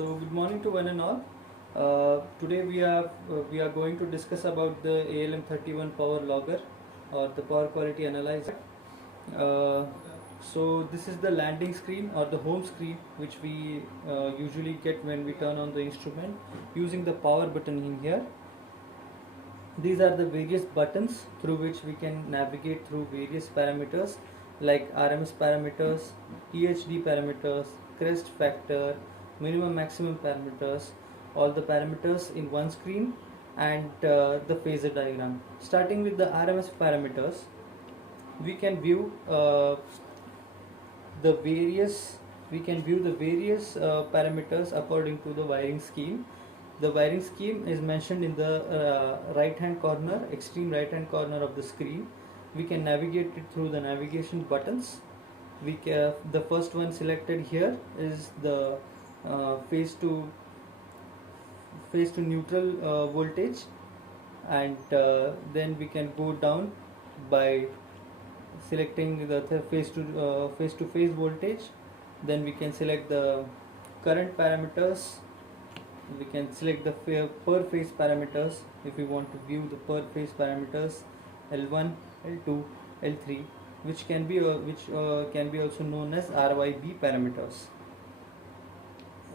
So good morning to one and all. Today we are going to discuss about the ALM31 power logger or the power quality analyzer. Uh, so this is the landing screen or the home screen which we usually get when we turn on the instrument using the power button in here. These are the various buttons through which we can navigate through various parameters like RMS parameters, THD parameters, crest factor, minimum maximum parameters, all the parameters in one screen, and the phasor diagram. Starting with the RMS parameters, we can view the various parameters according to the wiring scheme. The wiring scheme is mentioned in the right hand corner, extreme right hand corner of the screen. We can navigate it through the navigation buttons. The first one selected here is the phase to neutral voltage, and then we can go down by selecting the phase to phase voltage. Then we can select the current parameters. We can select the per phase parameters if we want to view the per phase parameters L1, L2, L3, which can be also known as RYB parameters.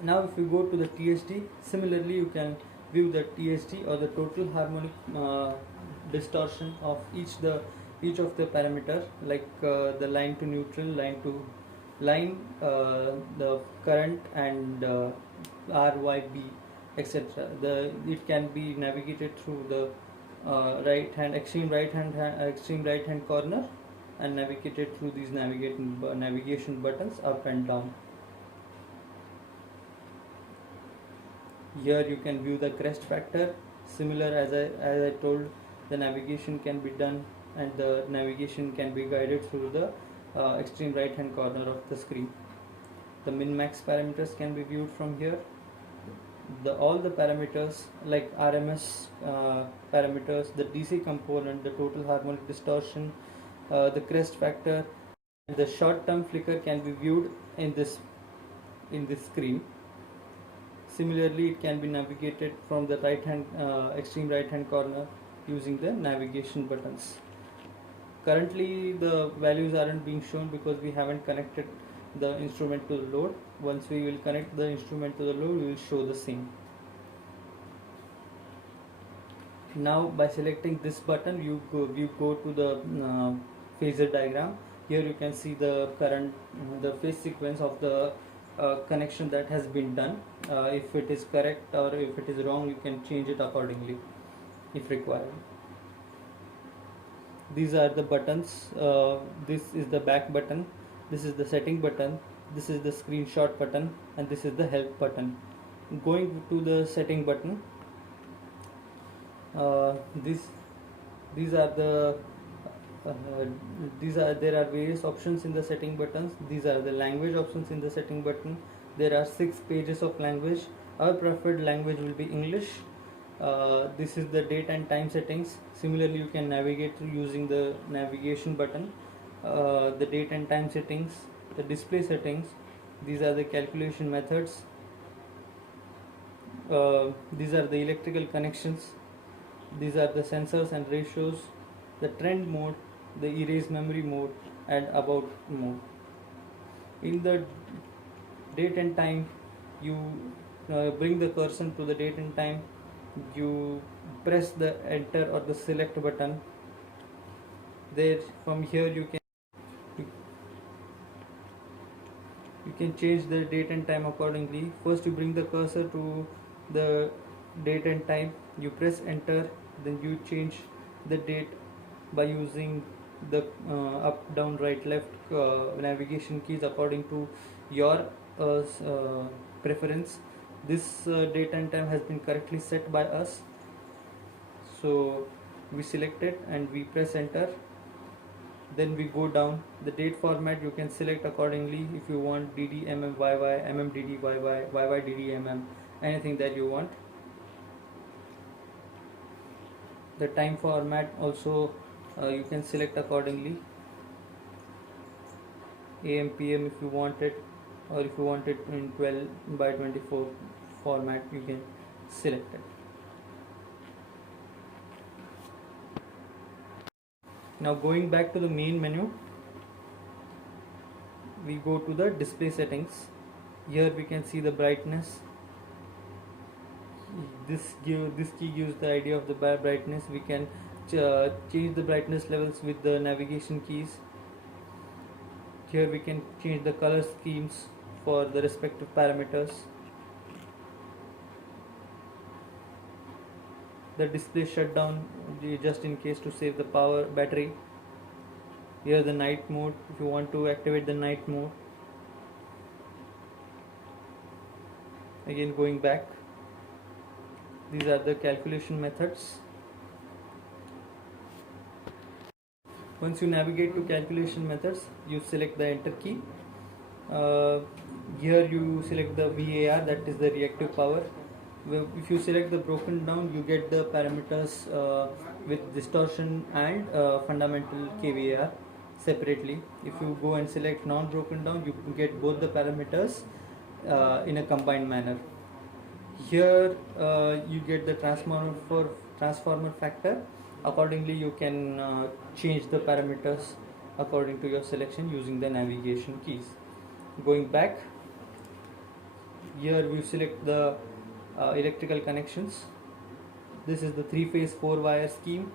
Now if you go to the THD, similarly you can view the THD or the total harmonic distortion of each of the parameter, like the line to neutral, line to line, the current, and RYB, etc. It can be navigated through the extreme right hand corner, and navigated through these navigation buttons up and down. Here you can view the crest factor. Similar, as I told, the navigation can be done, and the navigation can be guided through the extreme right hand corner of the screen. The min max parameters can be viewed from here. All the parameters like RMS parameters, the DC component, the total harmonic distortion, the crest factor, the short term flicker can be viewed in this screen. Similarly, it can be navigated from the extreme right hand corner using the navigation buttons. Currently the values aren't being shown because we haven't connected the instrument to the load. Once we will connect the instrument to the load, we will show the same. Now by selecting this button, you go to the phasor diagram. Here you can see the phase sequence of the connection that has been done. If it is correct or if it is wrong, you can change it accordingly if required. These are the buttons. This is the back button, this is the setting button, this is the screenshot button, and this is the help button. Going to the setting button, there are various options in the setting buttons. These are the language options in the setting button. There are 6 pages of language. Our preferred language will be English. This is the date and time settings. Similarly, you can navigate through using the navigation button. The date and time settings, the display settings. These are the calculation methods. These are the electrical connections. These are the sensors and ratios, the trend mode, the erase memory mode, and about mode. In the date and time, you bring the cursor to the date and time. You press the enter or the select button. There, from here you can change the date and time accordingly. First you bring the cursor to the date and time, you press enter, then you change the date by using the up, down, right, left navigation keys according to your preference. This date and time has been correctly set by us, so we select it and we press enter. Then we go down. The date format you can select accordingly if you want DD, MM, YY, MM, DD, YY, YY, DD, MM, anything that you want. The time format also you can select accordingly, AM, PM if you want it, or if you want it in 12 by 24 format, you can select it. Now going back to the main menu, we go to the display settings. Here we can see the brightness. This key gives the idea of the brightness. We can change the brightness levels with the navigation keys. Here we can change the color schemes for the respective parameters. The display shutdown just in case to save the power battery. Here the night mode, if you want to activate the night mode. Again going back, these are the calculation methods. Once you navigate to calculation methods, you select the enter key. Here you select the VAR, that is the reactive power. If you select the broken down, you get the parameters with distortion and fundamental kVAR separately. If you go and select non broken down, you get both the parameters in a combined manner. Here you get the transformer factor. Accordingly, you can change the parameters according to your selection using the navigation keys. Going back, here we select the electrical connections. This is the 3-phase 4-wire scheme.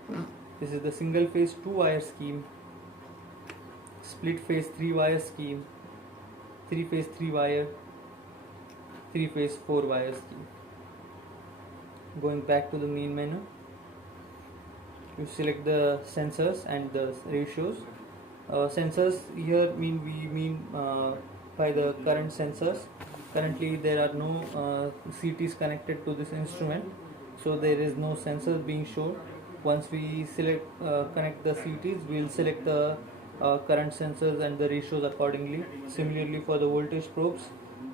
This is the single phase 2-wire scheme, split phase 3-wire scheme, 3-phase 3-wire, 3-phase 4-wire scheme. Going back to the main menu, you select the sensors and the ratios. Sensors here we mean by the current sensors. Currently there are no CTs connected to this instrument, so there is no sensor being shown. Once we select connect the CTs, we will select the current sensors and the ratios accordingly. Similarly for the voltage probes,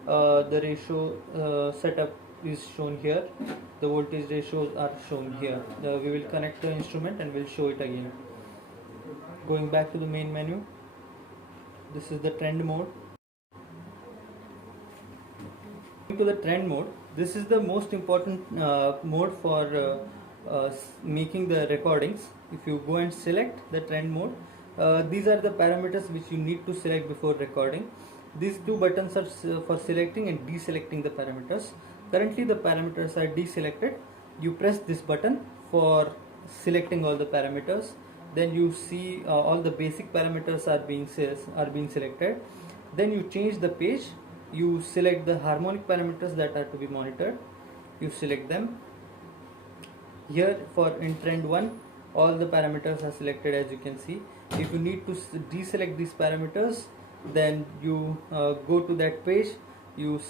the ratio setup is shown here. The voltage ratios are shown here. We will connect the instrument and we'll show it again. Going back to the main menu, this is the trend mode. To the trend mode, this is the most important mode for making the recordings. If you go and select the trend mode, these are the parameters which you need to select before recording. These two buttons are for selecting and deselecting the parameters. Currently the parameters are deselected. You press this button for selecting all the parameters. Then you see all the basic parameters are being selected. Then you change the page. You select the harmonic parameters that are to be monitored. You select them. Here for in trend 1, all the parameters are selected, as you can see. If you need to deselect these parameters, then you go to that page. You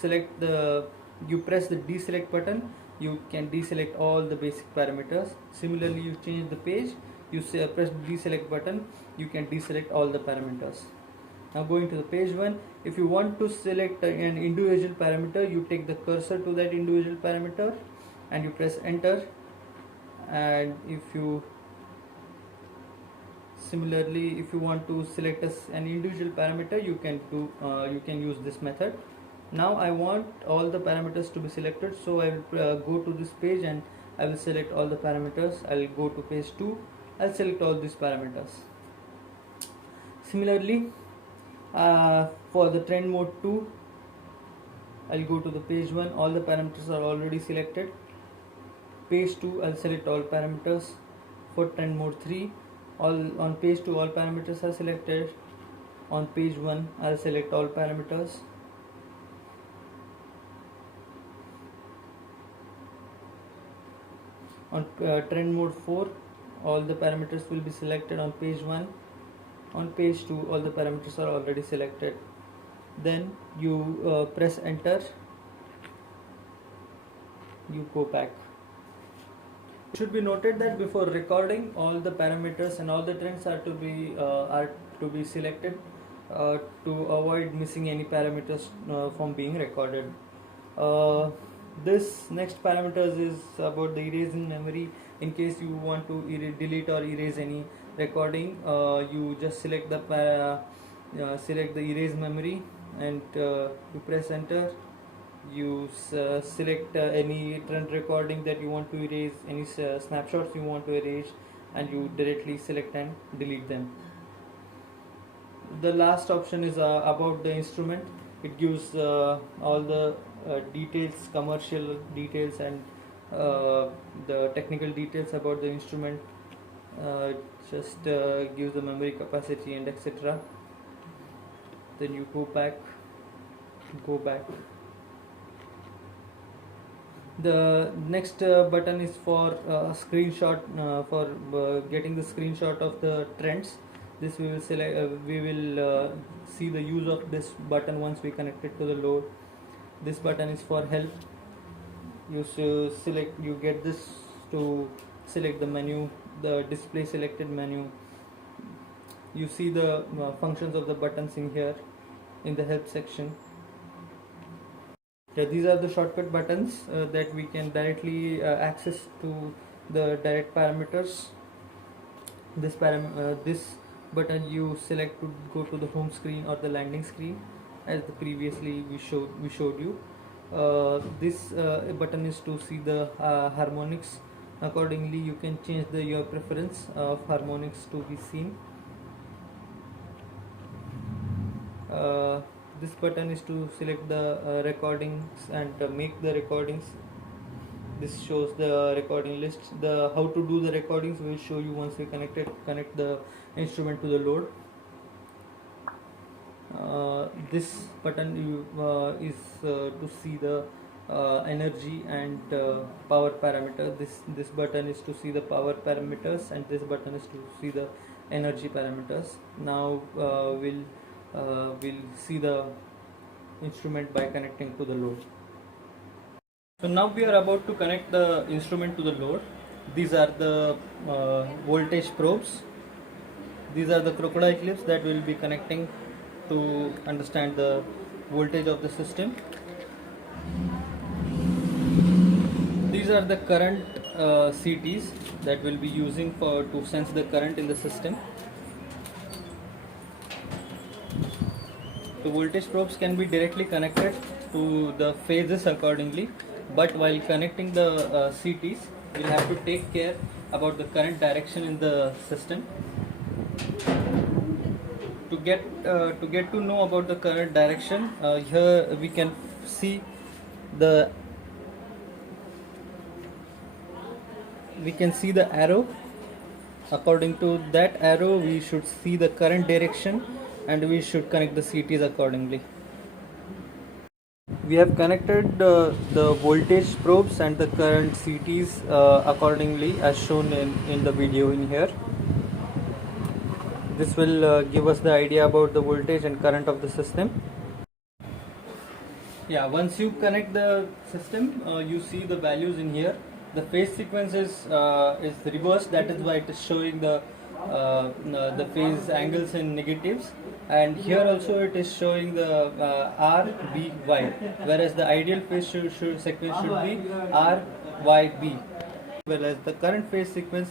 press the deselect button. You can deselect all the basic parameters. Similarly, you change the page. You press the deselect button. You can deselect all the parameters. Now going to the page 1, if you want to select an individual parameter, you take the cursor to that individual parameter and you press enter. And if you similarly, if you want to select an individual parameter, you can use this method. Now I want all the parameters to be selected, so I will go to this page and I will select all the parameters. I will go to page 2. I'll select all these parameters. Similarly, for the trend mode 2, I'll go to the page 1. All the parameters are already selected. Page 2, I'll select all parameters. For trend mode 3, on page 2 all parameters are selected. On page 1, I'll select all parameters. On trend mode 4, all the parameters will be selected on page 1. On page 2, all the parameters are already selected. Then you press enter. You go back. It should be noted that before recording, all the parameters and all the trends are to be selected to avoid missing any parameters from being recorded. This next parameters is about the erasing memory. In case you want to delete or erase any recording, you just select the erase memory and you press enter. You select any trend recording that you want to erase, any snapshots you want to erase, and you directly select and delete them. The last option is about the instrument. It gives all the details, commercial details, and the technical details about the instrument. Just gives the memory capacity and etc. Then you go back. The next button is for screenshot, for getting the screenshot of the trends. This we will select. We will see the use of this button once we connect it to the load. This button is for help. You select. You get this to select the menu, the display selected menu. You see the functions of the buttons in here in the help section. These are the shortcut buttons that we can directly access to the direct parameters. This button you select to go to the home screen or the landing screen, as previously we showed you. This button is to see the harmonics. Accordingly, you can change your preference of harmonics to be seen. This button is to select the recordings and make the recordings. This shows the recording list. The how to do the recordings will show you once we connect the instrument to the load. This button is to see the energy and power parameter. This button is to see the power parameters, and this button is to see the energy parameters. Now we'll see the instrument by connecting to the load. So now we are about to connect the instrument to the load. These are the voltage probes. These are the crocodile clips that we will be connecting to understand the voltage of the system. These are the current CTs that we'll be using to sense the current in the system. The voltage probes can be directly connected to the phases accordingly, but while connecting the CTs, we'll have to take care about the current direction in the system. To get to know about the current direction, here we can see the arrow. According to that arrow, we should see the current direction, and we should connect the CTs accordingly. We have connected the voltage probes and the current CTs accordingly as shown in the video in here. This will give us the idea about the voltage and current of the system. Yeah, once you connect the system, you see the values in here. The phase sequence is reversed. That is why it is showing the phase angles in negatives, and here also it is showing the R, B, Y, whereas the ideal phase sequence should be R, Y, B. Whereas the current phase sequence,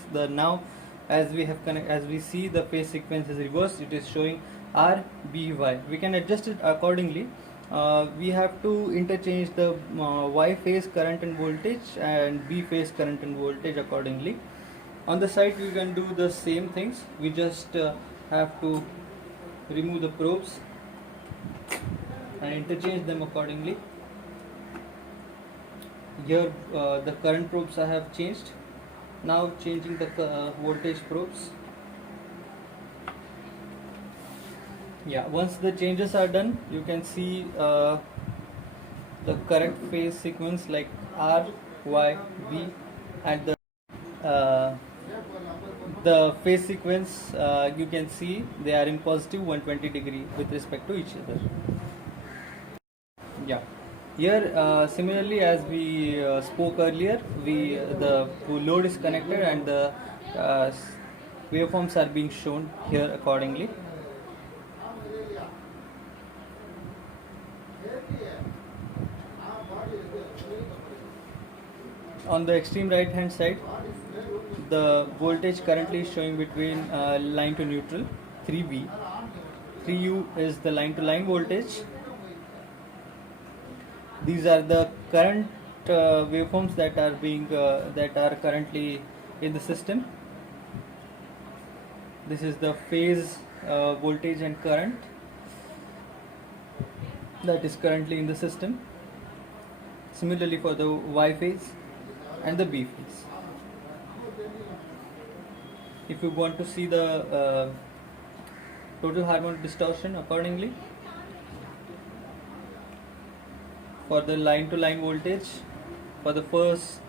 as we see the phase sequence is reversed, it is showing R, B, Y. We can adjust it accordingly. We have to interchange the Y phase current and voltage and B phase current and voltage accordingly. On the side we can do the same things. We just have to remove the probes and interchange them accordingly. Here the current probes I have changed. Now changing the voltage probes. Yeah, once the changes are done, you can see the correct phase sequence like R, Y, B, and the phase sequence you can see they are in positive 120 degree with respect to each other. Yeah, here similarly as we spoke earlier, the load is connected and the waveforms are being shown here accordingly. On the extreme right hand side, the voltage currently is showing between line to neutral 3V. 3U is the line to line voltage, These are the current waveforms that are currently in the system. This is the phase voltage and current that is currently in the system. Similarly for the Y phase and the B phase. If you want to see the total harmonic distortion accordingly, for the line to line voltage, for the first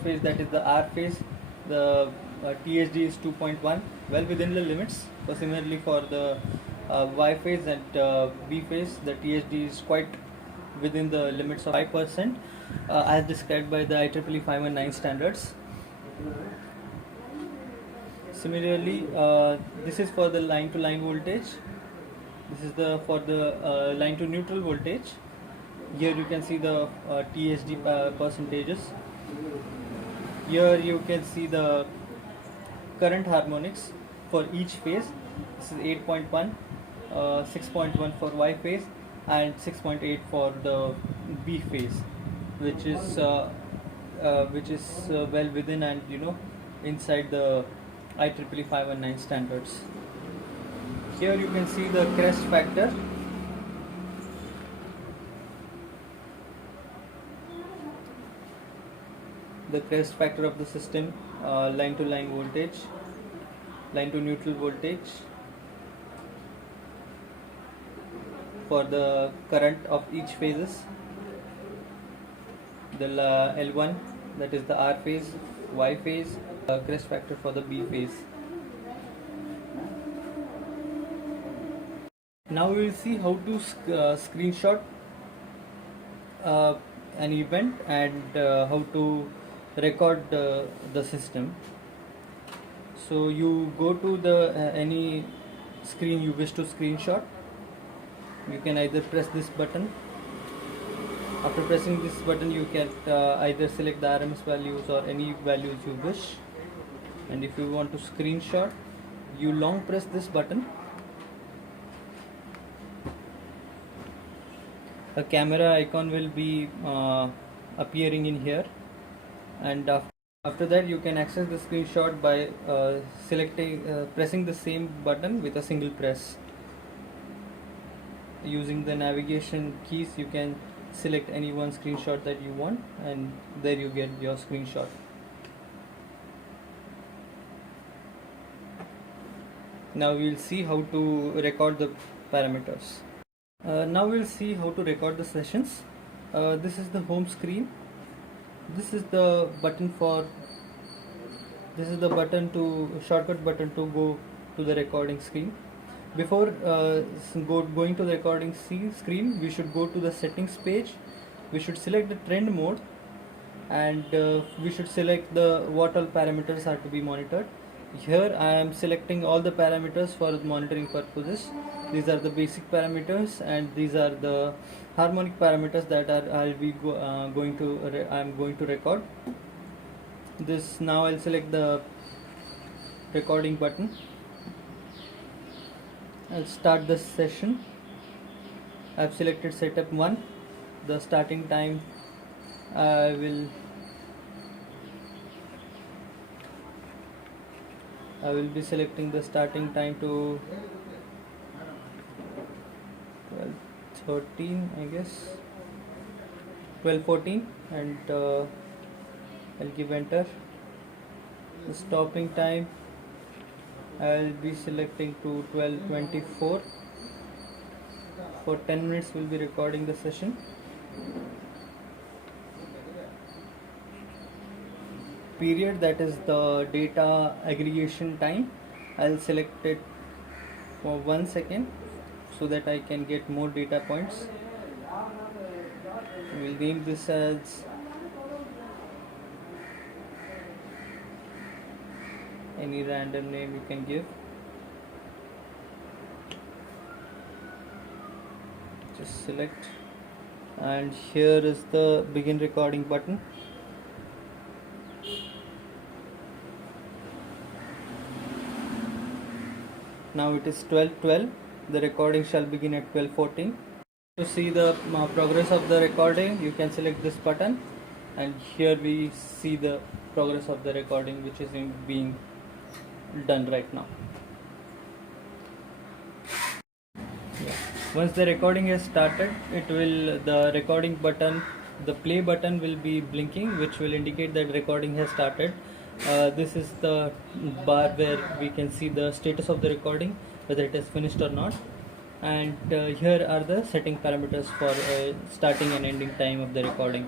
phase, that is the R phase, the THD is 2.1, well within the limits. So similarly for the Y phase and B phase, the THD is quite within the limits of 5%, as described by the IEEE 519 standards. Similarly, this is for the line to line voltage. This is for the line to neutral voltage. Here you can see the THD percentages. Here you can see the current harmonics for each phase. This is 8.1, 6.1 for Y phase, and 6.8 for the B phase, which is well within and inside the IEEE 519 standards. Here you can see the crest factor. The crest factor of the system, line to line voltage, line to neutral voltage, for the current of each phases, the L1, that is the R phase, Y phase, crest factor for the B phase. Now we will see how to screenshot an event and how to record the system. So you go to the any screen you wish to screenshot. You can either press this button. After pressing this button, you can either select the RMS values or any values you wish. And if you want to screenshot, you long press this button. A camera icon will be appearing in here, and after that you can access the screenshot by pressing the same button with a single press. Using the navigation keys, you can select any one screenshot that you want, and there you get your screenshot. Now we will see how to record the parameters. Now we'll see how to record the sessions. This is the home screen. This is the button shortcut button to go to the recording screen. Before going to the recording screen, we should go to the settings page. We should select the trend mode, and we should select what all parameters are to be monitored. Here I am selecting all the parameters for monitoring purposes. These are the basic parameters, and these are the harmonic parameters that I'm going to record. Now I'll select the recording button. I'll start the session. I've selected setup 1. The starting time I will be selecting the starting time to 12:13, I guess 12:14, and I'll give enter. The stopping time I'll be selecting to 12:24. For 10 minutes we'll be recording the session. Period, that is the data aggregation time, I'll select it for 1 second so that I can get more data points. We'll name this as any random name you can give. Just select, and here is the begin recording button. Now it is 12:12. the recording shall begin at 12:14. To see the progress of the recording, you can select this button, and here we see the progress of the recording, which is being done right now. Once the recording has started, the recording button, the play button will be blinking, which will indicate that recording has started. This is the bar where we can see the status of the recording, whether it is finished or not. And here are the setting parameters for starting and ending time of the recording.